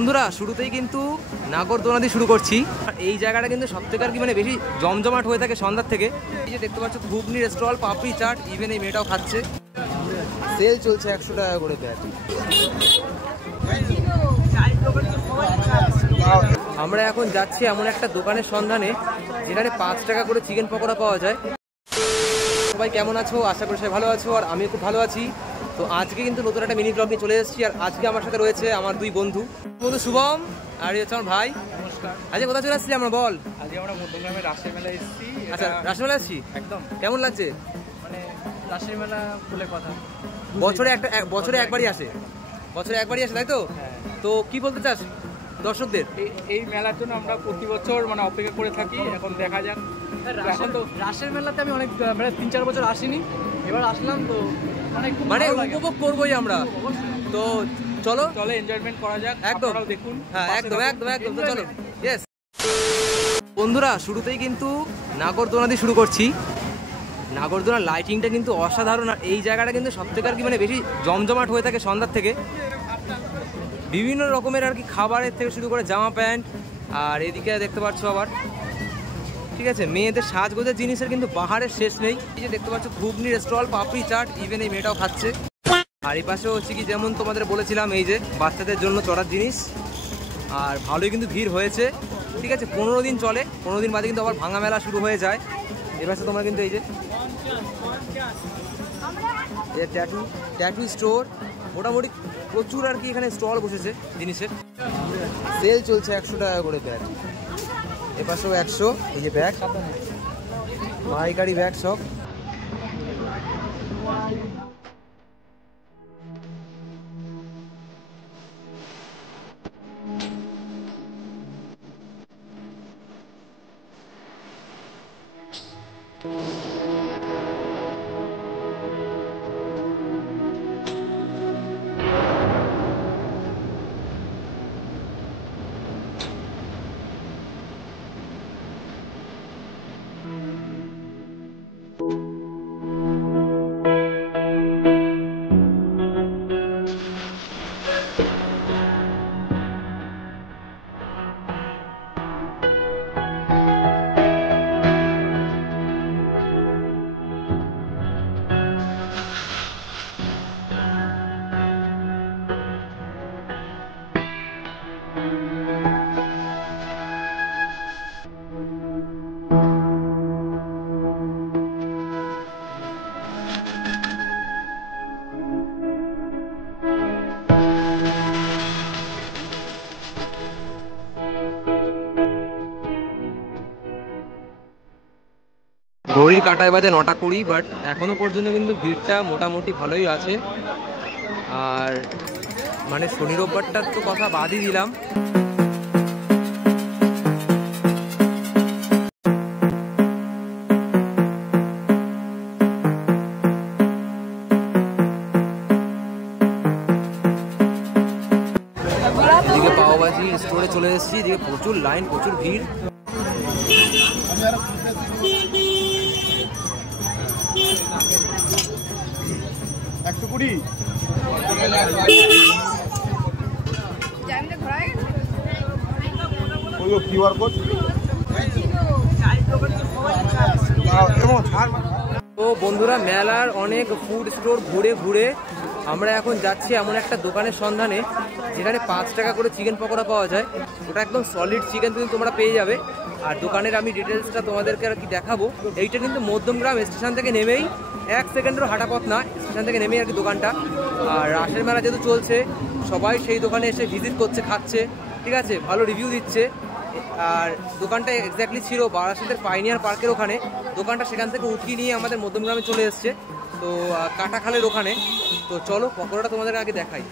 বন্ধুরা শুরুতেই কিন্তু নাগরদোলা দিয়ে শুরু করছি। এই জায়গাটা কিন্তু সবথেকে আর কি মানে বেশি জমজমাট হয়ে থাকে সন্ধ্যার থেকে। এই যে দেখতে পাচ্ছ ঘুগনির স্টল, পাপড়ি চাট, ইভেন এই মেয়েটাও খাচ্ছে। সেল চলছে 100 টাকা করে ব্যাগ। আমরা এখন যাচ্ছি এমন একটা দোকানের সন্ধানে যেখানে 5 টাকা করে চিকেন পকোড়া পাওয়া যায়। সবাই কেমন আছো? আশা করি সবাই ভালো আছো, আর আমি খুব ভালো আছি। তো আজকে কিন্তু নতুন একটা মিনি ব্লগ নিয়ে চলে এসেছি, আর আজকে আমার সাথে রয়েছে আমার দুই বন্ধু শুভম আর হচ্ছে আমার ভাই। নমস্কার। আজকে কোথায় চলে আসছি আমরা বল? আজকে আমরা মধ্যমগ্রামের রাজশাহী মেলায় এসেছি। আচ্ছা, রাজশাহী মেলা আসছি একদম। কেমন লাগছে? মানে রাজশাহী মেলা বলে কথা, বছরে একবারই আসে, তাই তো? হ্যাঁ। তো কি বলতে চাস দর্শকদের? এই মেলার জন্য আমরা প্রতি বছর মানে অপেক্ষা করে থাকি। এখন দেখা যাক। এখন তো রাজশাহী মেলাতে আমি অনেক মানে 3-4 বছর আসিনি, এবার আসলাম তো মানে উপভোগ করবোই আমরা। তো চলো এনজয়মেন্ট করা যাক, একদম। আপনারাও দেখুন। হ্যাঁ, একদম। তো চলো। ইয়েস বন্ধুরা, শুরুতেই কিন্তু নাগরদোলা দিয়ে শুরু করছি। নাগরদোলার লাইটিংটা কিন্তু অসাধারণ, আর এই জায়গাটা কিন্তু সবথেকে আর কি মানে বেশি জমজমাট হয়ে থাকে সন্ধ্যার থেকে। বিভিন্ন রকমের আর কি খাবারের থেকে শুরু করে জামা প্যান্ট, আর এদিকে দেখতে পাচ্ছ আবার ঠিক আছে মেয়েদের সাজগোজের জিনিসের কিন্তু বাহারের শেষ নেই। এই যে দেখতে পাচ্ছ ঘুগনির স্টল, পাপড়ি চাট, ইভেন এই মেয়েটাও খাচ্ছে। আর এই পাশে হচ্ছে কি যেমন তোমাদের বলেছিলাম এই যে বাচ্চাদের জন্য চড়ার জিনিস, আর ভালোই কিন্তু ভিড় হয়েছে। ঠিক আছে, 15 দিন চলে, 15 দিন বাদে কিন্তু আবার ভাঙা মেলা শুরু হয়ে যায়। এর পাশে তোমরা কিন্তু এই যে ট্যাটু স্টোর, মোটামুটি প্রচুর আর কি এখানে স্টল বসেছে জিনিসের। সেল চলছে 100 টাকা করে ব্যাগ। এপাশেও 100। এই যে ব্যাগ, মাইকারি ব্যাগ সব। ঘড়ির কাঁটায় বাজে 9:20, বাট এখনো পর্যন্ত কিন্তু ভিড়টা মোটামুটি ভালোই আছে। আর মানে শনি রোববারটার তো কথা বাদই দিলাম। এদিকে পাওভাজি স্টোরে চলে এসেছি, এদিকে প্রচুর লাইন, প্রচুর ভিড়। তো বন্ধুরা, মেলার অনেক ফুড স্টোর ঘুরে ঘুরে আমরা এখন যাচ্ছি এমন একটা দোকানের সন্ধানে যেখানে 5 টাকা করে চিকেন পকোড়া পাওয়া যায়। ওটা একদম সলিড চিকেন কিন্তু তোমরা পেয়ে যাবে। আর দোকানের আমি ডিটেলসটা তোমাদেরকে আর কি দেখাবো। এইটা কিন্তু মধ্যমগ্রাম স্টেশন থেকে নেমেই 1 সেকেন্ডেরও হাঁটা পথ না, স্টেশন থেকে নেমেই আর কি দোকানটা। আর রাসের মেলা যেহেতু চলছে, সবাই সেই দোকানে এসে ভিজিট করছে, খাচ্ছে, ঠিক আছে, ভালো রিভিউ দিচ্ছে। আর দোকানটা এক্স্যাক্টলি ছিল বারাসাতের পাইনিয়ার পার্কের ওখানে। দোকানটা সেখান থেকে উঠিয়ে নিয়ে আমাদের মধ্যমগ্রামে চলে এসছে, তো কাটাখালের ওখানে। তো চলো পকোড়াটা তোমাদের আগে দেখাই।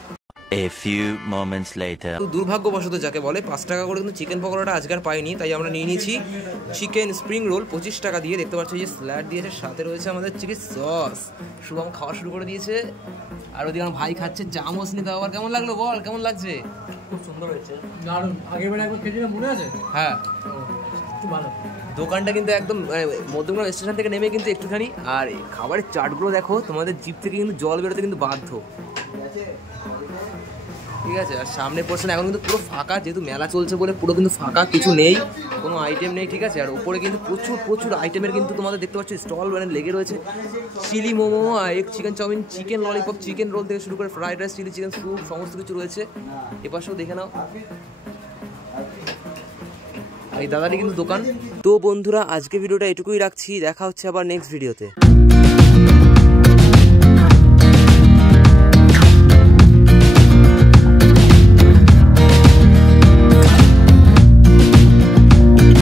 A few moments later. দুর্ভাগ্যবশত যাকে বলে 5 টাকা করে কিন্তু চিকেন পকোড়াটা আজকাল পাইনি, তাই আমরা নিয়ে নিয়েছি চিকেন স্প্রিং রোল 25 টাকা দিয়ে। দেখতে পাচ্ছ এই যে স্যালাড দিয়েছে, সাথে রয়েছে আমাদের চিকেন সস। শুভম খাওয়া শুরু করে দিয়েছে, আর ওদিকে আমার ভাই খাচ্ছে চামচ নিতে। আবার কেমন লাগলো বল, কেমন লাগছে? খুব সুন্দর হয়েছে, দারুণ। আগের বার একবার খেয়েছিলাম, মনে আছে? হ্যাঁ, খুব ভালো। দোকানটা কিন্তু একদম মধ্যমগ্রাম স্টেশন থেকে নেমে কিন্তু একটুখানি। আর খাবারের চাটগুলো দেখো, তোমাদের জিভ থেকে কিন্তু জল বেরোতে কিন্তু বাধ্য। ঠিক আছে। আর সামনে পোর্শন এখন কিন্তু পুরো ফাঁকা, যেহেতু মেলা চলছে বলে পুরো কিন্তু ফাঁকা, কিছু নেই, কোনো আইটেম নেই, ঠিক আছে। আর উপরে কিন্তু প্রচুর প্রচুর আইটেমের কিন্তু তোমাদের দেখতে পাচ্ছ স্টল মানে লেগে রয়েছে। Chilli momo, egg chicken chowmein, chicken lollipop, chicken roll থেকে শুরু করে fried rice, chilli chicken soup, সমস্ত কিছু রয়েছে। এপাশেও দেখে নাও, এই দাদারই কিন্তু দোকান। তো বন্ধুরা আজকে ভিডিওটা এটুকুই রাখছি, দেখা হচ্ছে আবার নেক্সট ভিডিওতে।